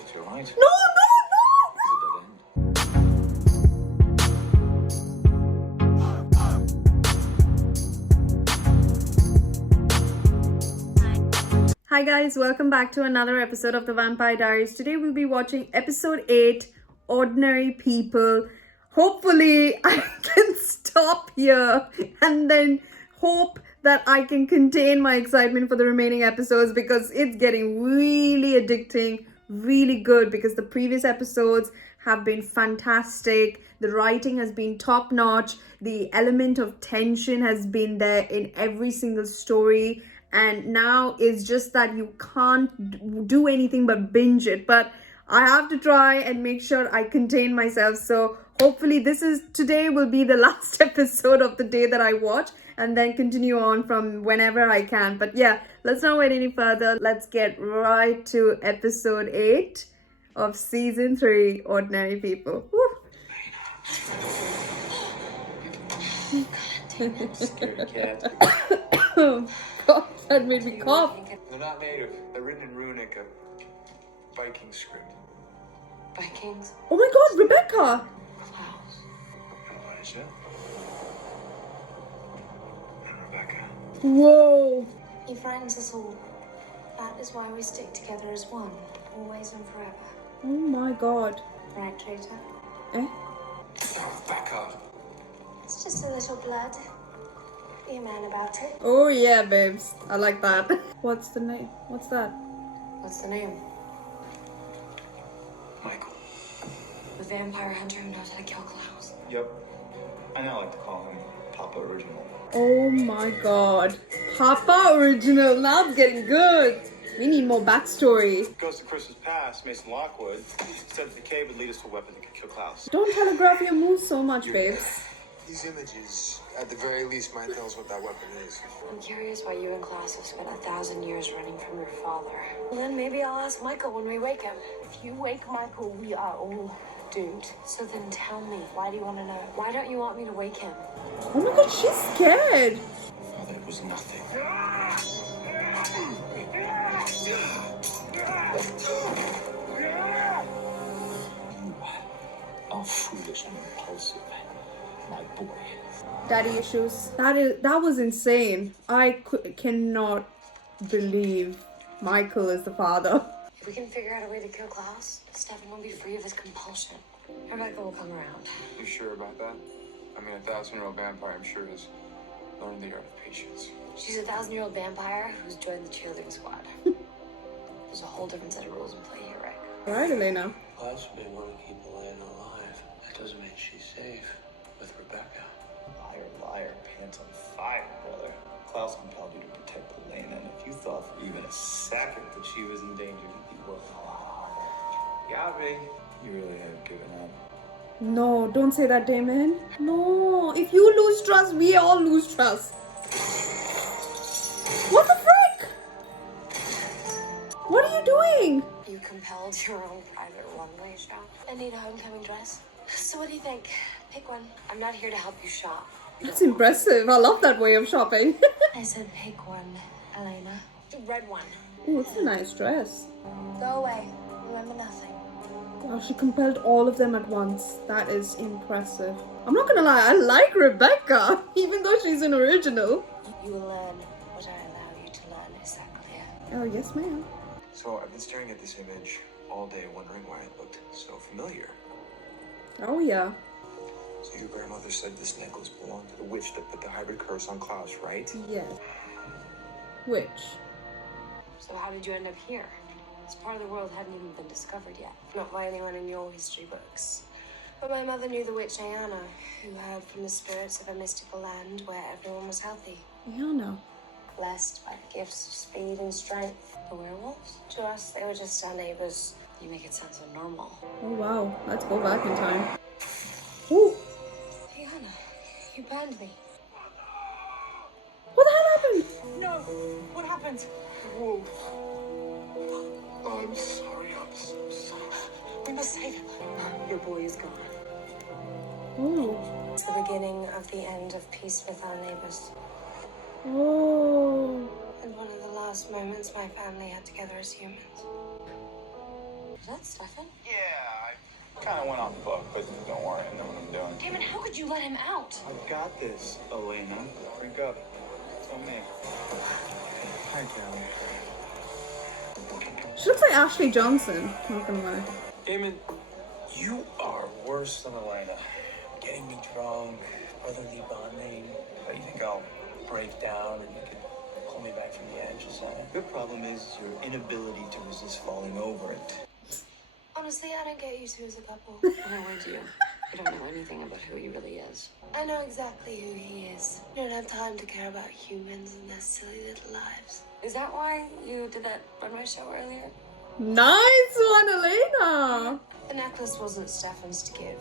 get you, right? No, Hi guys, welcome back to another episode of the Vampire Diaries. Today we'll be watching episode 8, Ordinary People. Hopefully I can stop here and then hope that I can contain my excitement for the remaining episodes because it's getting really addicting, really good because the previous episodes have been fantastic. The writing has been top notch. The element of tension has been there in every single story. And now it's just that you can't do anything but binge it. But I have to try and make sure I contain myself. So hopefully today will be the last episode of the day that I watch and then continue on from whenever I can. But yeah, let's not wait any further. Let's get right to episode 8 of season 3, Ordinary People. Woo. Scared cat. God, that made me cough. They're not native. They're written in runic, a Viking script. Vikings? Oh my God, Rebecca! Klaus. Elijah. And Rebecca. Whoa. He frightens us all. That is why we stick together as one, always and forever. Oh my God. Right, traitor? Eh? Rebecca. It's just a little blood. Be a man about it. Oh yeah, babes. I like that. What's the name? What's that? What's the name? Michael. The vampire hunter who knows how to kill Klaus. Yep. I now like to call him Papa Original. Oh my God. Papa Original. Now it's getting good. We need more backstory. Goes to Chris's past, Mason Lockwood. Said that the cave would lead us to a weapon that could kill Klaus. Don't telegraph your moves so much, babes. These images, at the very least, might tell us what that weapon is. I'm curious why you and Klaus have spent 1,000 years running from your father. Well, then maybe I'll ask Michael when we wake him. If you wake Michael, we are all doomed. So then tell me, why do you want to know? Why don't you want me to wake him? Oh my God, she's scared. Father, it was nothing. You are foolish and impulsive, my boy. Daddy issues. That was insane. I cannot believe Michael is the father. If we can figure out a way to kill Klaus, Stefan will be free of his compulsion. Rebecca will come around. You sure about that? I mean, 1,000-year-old vampire, I'm sure, has learned the art of patience. She's a 1,000-year-old vampire who's joined the cheerleading squad. There's a whole different set of rules in play here, right? Right, Elena. Klaus may want to keep Elena alive. That doesn't mean she's safe with Rebecca. Liar, liar, pants on fire, brother. Klaus compelled you to protect Elena, and if you thought for even a second that she was in danger, you'd be working a lot harder. Gabby, you really have given up. No, don't say that, Damon. No, if you lose trust, we all lose trust. What the frick? What are you doing? You compelled your own private runway show. I need a homecoming dress. So what do you think? Pick one. I'm not here to help you shop. That's impressive. I love that way of shopping. I said pick one, Elena. The red one. Ooh, it's a nice dress. Go away. Remember nothing. Wow, she compelled all of them at once. That is impressive. I'm not gonna lie, I like Rebecca, even though she's an original. You will learn what I allow you to learn. Is that clear? Oh, yes, ma'am. So I've been staring at this image all day, wondering why it looked so familiar. Oh, yeah. So your grandmother said this necklace belonged to the witch that put the hybrid curse on Klaus, right? Yes. Which? So how did you end up here? This part of the world hadn't even been discovered yet. Not by anyone in your history books. But my mother knew the witch Diana, who heard from the spirits of a mystical land where everyone was healthy. Yeah, no. Blessed by the gifts of speed and strength. The werewolves? To us, they were just our neighbors. You make it sound so normal. Oh, wow. Let's go back in time. Ooh. Diana, you burned me. What the hell happened? No! What happened? Whoa. Oh, I'm sorry. I'm so sorry. We must save him. Your boy is gone. Oh. It's the beginning of the end of peace with our neighbors. Oh. And one of the last moments my family had together as humans. Is that Stefan? Yeah, I kind of went off book, but don't worry, I know what I'm doing. Damon, how could you let him out? I've got this, Elena. Drink up. It's on me. Hi, Callie. She looks like Ashley Johnson, not gonna lie. Damon, you are worse than Elena. Getting me drunk, brotherly bonding. But you think I'll break down and you can pull me back from the edge, is that it? The problem is your inability to resist falling over it. Honestly, I don't get you two as a couple. No, I do. I don't know anything about who he really is. I know exactly who he is. You don't have time to care about humans and their silly little lives. Is that why you did that runway show earlier? Nice one, Elena! The necklace wasn't Stefan's to give.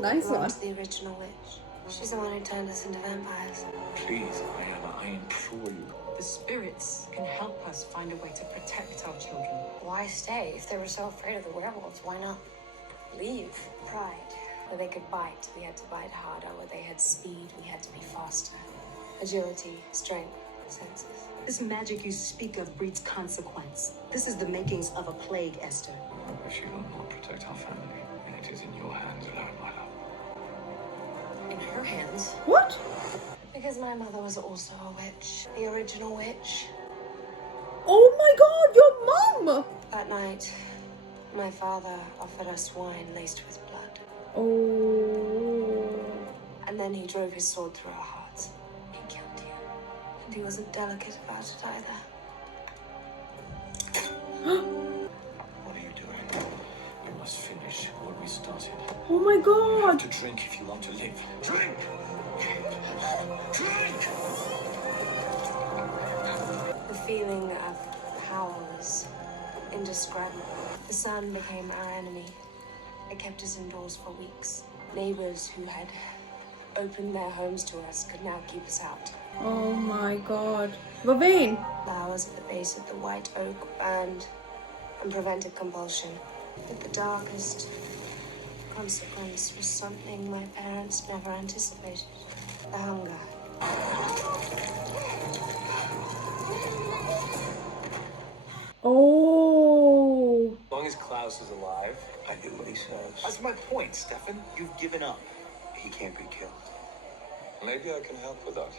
Nice It belonged one. to the original witch. She's the one who turned us into vampires. Please, Diana, I implore you. The spirits can help us find a way to protect our children. Why stay? If they were so afraid of the werewolves, why not leave? Pride. Where they could bite, we had to bite harder. Where they had speed, we had to be faster. Agility, strength, senses. This magic you speak of breeds consequence. This is the makings of a plague, Esther. If she will not protect our family, then it is in your hands alone, my love. In her hands. What? Because my mother was also a witch. The original witch. Oh my god, your mum! That night, my father offered us wine laced with blood. Oh. And then he drove his sword through our hearts. He killed you. And he wasn't delicate about it either. What are you doing? You must finish what we started. Oh my You have god. to drink if you want to live. Drink! Drink! The feeling of power was indescribable. The sun became our enemy. It kept us indoors for weeks. Neighbors who had opened their homes to us could now keep us out. Oh my god. Vavain! Flowers at the base of the white oak burned and prevented compulsion. But the darkest consequence was something my parents never anticipated. The hunger. Oh. As long as Klaus is alive, I do what he says. That's my point, Stefan. You've given up. He can't be killed. Maybe I can help with that.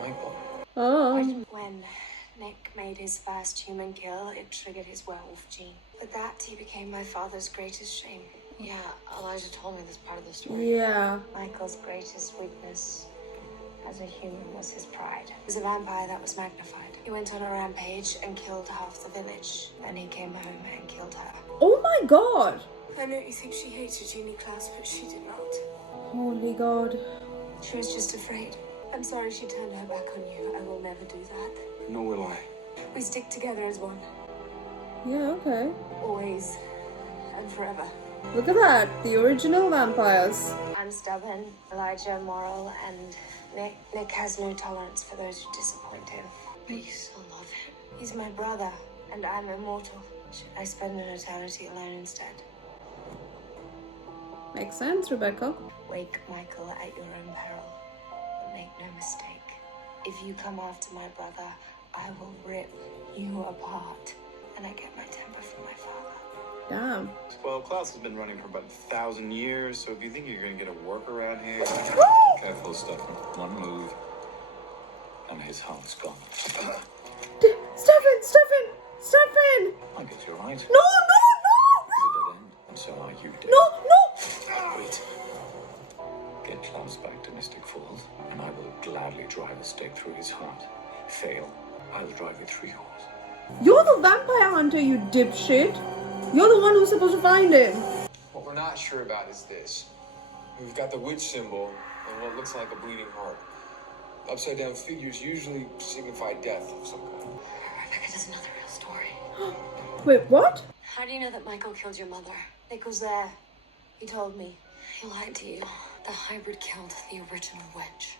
Michael. Oh. When Nick made his first human kill, it triggered his werewolf gene. With that, he became my father's greatest shame. Yeah, Elijah told me this part of the story. Yeah. Michael's greatest weakness as a human was his pride. He was a vampire that was magnified. He went on a rampage and killed half the village. Then he came home and killed her. Oh my god. I know you think she hated you, Klaus, but she did not. Holy god. She was just afraid. I'm sorry she turned her back on you. I will never do that. Nor will I. We stick together as one. Yeah, okay. Always and forever. Look at that. The original vampires. I'm stubborn, Elijah moral, and Nick has no tolerance for those who disappoint him. But you still love him. He's my brother, and I'm immortal. Should I spend an eternity alone instead? Makes sense, Rebecca. Wake Michael at your own peril, but make no mistake. If you come after my brother, I will rip you apart, and I get my temper from my father. Damn. Well, Klaus has been running for about 1,000 years, so if you think you're gonna get a work around here... Careful, Stefan. One move, and his heart's gone. Stefan! I get you right. No! It's a dead end, and so are you dead. No! Wait. Get Klaus back to Mystic Falls, and I will gladly drive a stake through his heart. Fail, I'll drive you 3 hours. You're the vampire hunter, you dipshit. You're the one who's supposed to find him. What we're not sure about is this. We've got the witch symbol and what looks like a bleeding heart. Upside down figures usually signify death of some kind. Rebecca doesn't know the real story. Wait, what? How do you know that Michael killed your mother? Nick was there. He told me. He lied to you. The hybrid killed the original witch.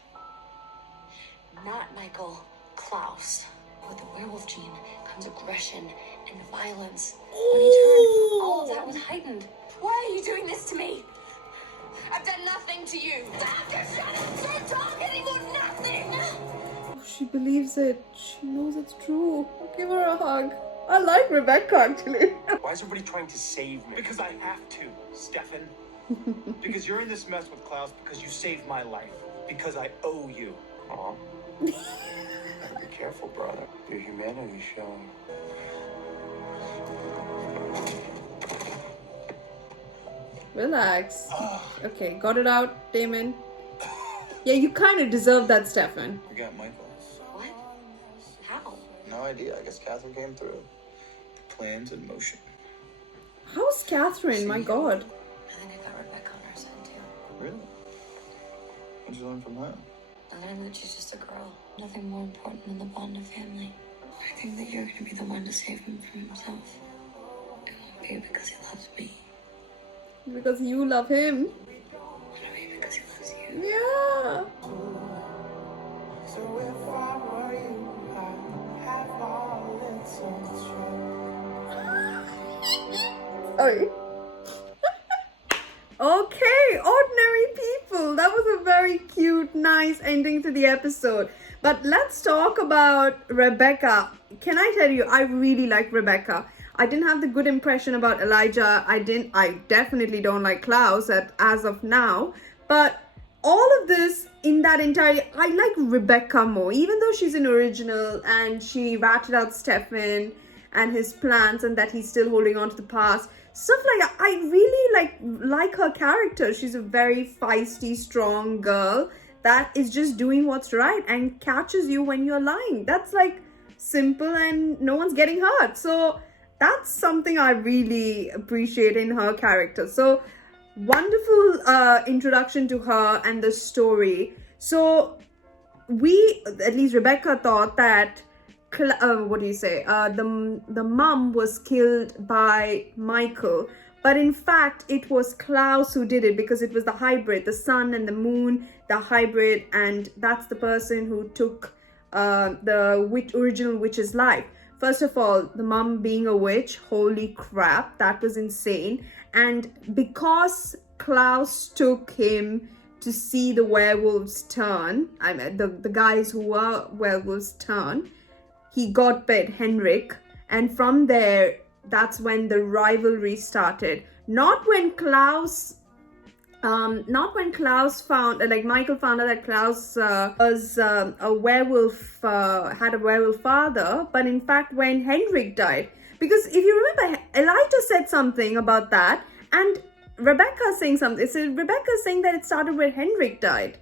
Not Michael, Klaus. With the werewolf gene comes aggression and violence. When he turned, all of that was heightened. Why are you doing this to me? I've done nothing to you. Just shut up! Don't talk anymore! Nothing! Oh, she believes it. She knows it's true. Give her a hug. I like Rebecca actually. Why is everybody trying to save me? Because I have to, Stefan. Because you're in this mess with Klaus because you saved my life. Because I owe you. Aw. Gotta be careful, brother. Your humanity's showing. Relax. Okay, got it out, Damon. Yeah, you kind of deserve that, Stefan. We got Michael. What? How? No idea. I guess Catherine came through. The plan's in motion. How's Catherine? My God. I think I got Rebecca on our side too. Really? What'd you learn from her? I learned that she's just a girl. Nothing more important than the bond of family. I think that you're gonna be the one to save him from himself. It won't be because he loves me. Because you love him. It'll be because he loves you. Yeah. So if I were you, I'd have all it's Sorry. Okay, ordinary people. That was a very cute, nice ending to the episode. But let's talk about Rebecca. Can I tell you, I really like Rebecca. I didn't have the good impression about Elijah. I definitely don't like Klaus as of now. But all of this in that entire, I like Rebecca more, even though she's an original and she ratted out Stefan and his plans and that he's still holding on to the past. Stuff like that. I really like her character. She's a very feisty, strong girl that is just doing what's right and catches you when you're lying. That's like simple and no one's getting hurt. So that's something I really appreciate in her character. So wonderful introduction to her and the story. So at least Rebecca thought that the mum was killed by Michael, but in fact it was Klaus who did it because it was the hybrid, the sun and the moon, the hybrid, and that's the person who took the original witch's life. First of all, the mum being a witch, holy crap, that was insane. And because Klaus took him to see the werewolves turn, I mean the guys who were werewolves turn, he got bit, Henrik, and from there, that's when the rivalry started. Not when Klaus found, like Michael found out that Klaus was a werewolf, had a werewolf father, but in fact when Henrik died. Because if you remember, Elijah said something about that, and Rebecca saying something. So Rebecca's saying that it started when Henrik died,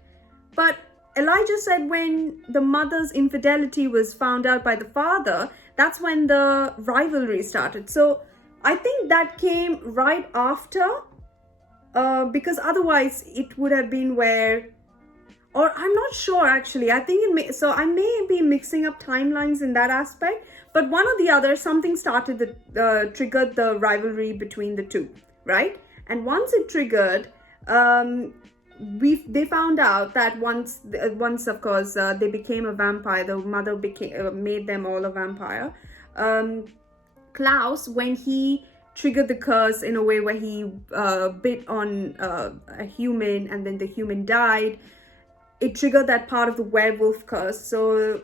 but Elijah said when the mother's infidelity was found out by the father, that's when the rivalry started. So I think that came right after, because otherwise it would have been where, or I'm not sure actually. I think so I may be mixing up timelines in that aspect, but one or the other, something started that triggered the rivalry between the two, right? And once it triggered, they found out that once of course they became a vampire, the mother made them all a vampire. Klaus, when he triggered the curse in a way where he bit on a human and then the human died, it triggered that part of the werewolf curse. So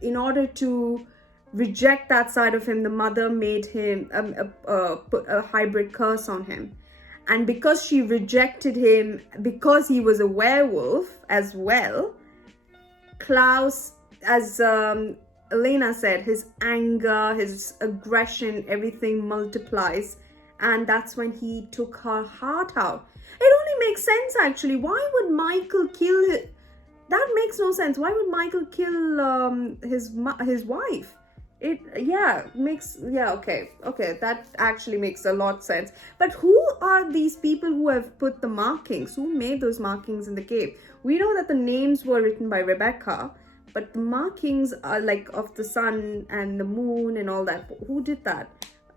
in order to reject that side of him, the mother made him put a hybrid curse on him. And because she rejected him, because he was a werewolf as well, Klaus, as Elena said, his anger, his aggression, everything multiplies. And that's when he took her heart out. It only makes sense actually. Why would Michael kill his... That makes no sense. Why would Michael kill his wife? Okay, that actually makes a lot of sense. But who are these people who have put the markings? Who made those markings in the cave? We know that the names were written by Rebecca, but the markings are like of the sun and the moon and all that. Who did that?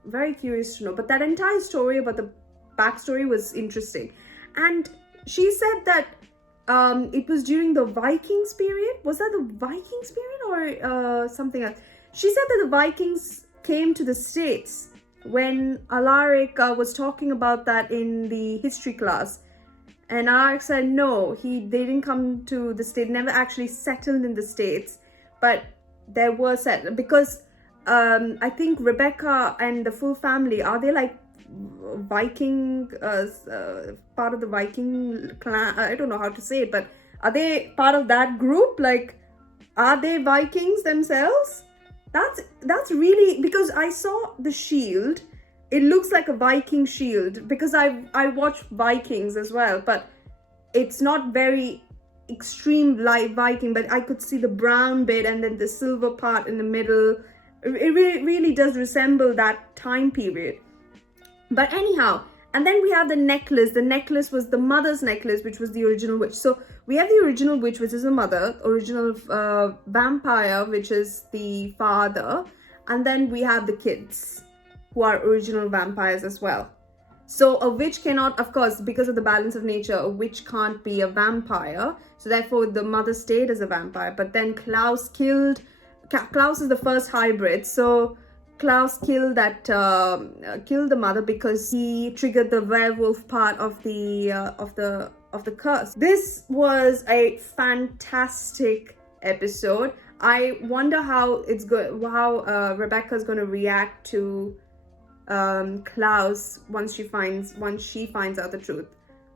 Very curious to know. But that entire story about the backstory was interesting. And she said that it was during the Vikings period. Was that the Vikings period or something else? She said that the Vikings came to the States when Alaric was talking about that in the history class. And Alaric said, no, they didn't come to the States, never actually settled in the States. But there were settled, because I think Rebecca and the full family, are they like Viking, part of the Viking clan? I don't know how to say it, but are they part of that group? Like, are they Vikings themselves? That's really, because I saw the shield, it looks like a Viking shield, because I watched Vikings as well, but it's not very extreme like Viking, but I could see the brown bit and then the silver part in the middle. It really does resemble that time period. But anyhow, and then we have the necklace. The necklace was the mother's necklace, which was the original witch. So we have the original witch, which is the mother, original vampire, which is the father, and then we have the kids, who are original vampires as well. So a witch cannot, of course, because of the balance of nature, a witch can't be a vampire. So therefore the mother stayed as a vampire. But then Klaus is the first hybrid. So Klaus killed the mother because he triggered the werewolf part of the curse. This was a fantastic episode. I wonder how Rebecca's going to react to Klaus once she finds out the truth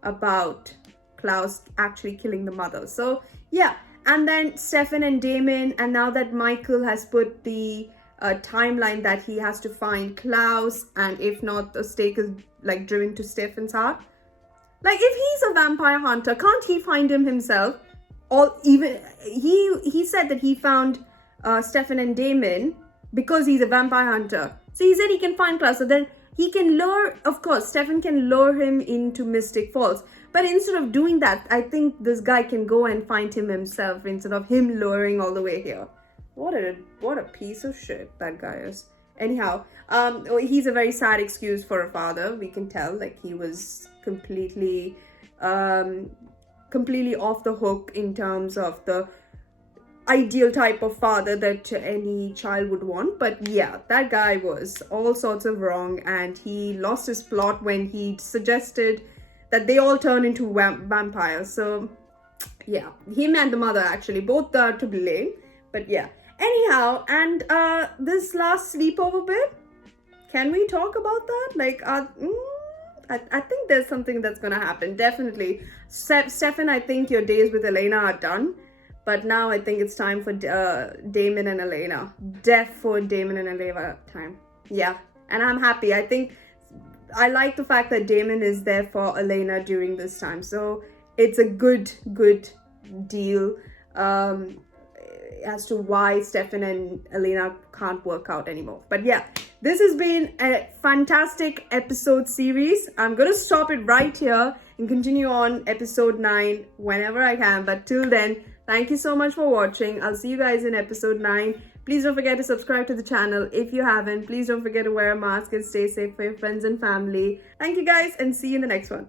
about Klaus actually killing the mother. So yeah, and then Stefan and Damon, and now that Michael has put the timeline that he has to find Klaus, and if not, the stake is like driven to Stefan's heart. Like, if he's a vampire hunter, can't he find him himself? Or even he said that he found Stefan and Damon because he's a vampire hunter. So he said he can find Klaus. So then he can lure, of course, Stefan can lure him into Mystic Falls. But instead of doing that, I think this guy can go and find him himself instead of him luring all the way here. What a piece of shit that guy is. Anyhow, he's a very sad excuse for a father. We can tell, like, he was completely off the hook in terms of the ideal type of father that any child would want. But yeah, that guy was all sorts of wrong, and he lost his plot when he suggested that they all turn into vampires. So yeah, him and the mother, actually, both are to blame. But yeah, anyhow, and this last sleepover bit, can we talk about that? Like, I think there's something that's gonna happen, definitely. Stefan, I think your days with Elena are done. But now I think it's time for Damon and Elena. For Damon and Elena time. Yeah, and I'm happy. I like the fact that Damon is there for Elena during this time. So it's a good deal as to why Stefan and Elena can't work out anymore. But yeah, this has been a fantastic episode series. I'm going to stop it right here and continue on episode 9 whenever I can. But till then, thank you so much for watching. I'll see you guys in episode 9. Please don't forget to subscribe to the channel if you haven't. Please don't forget to wear a mask and stay safe for your friends and family. Thank you guys, and see you in the next one.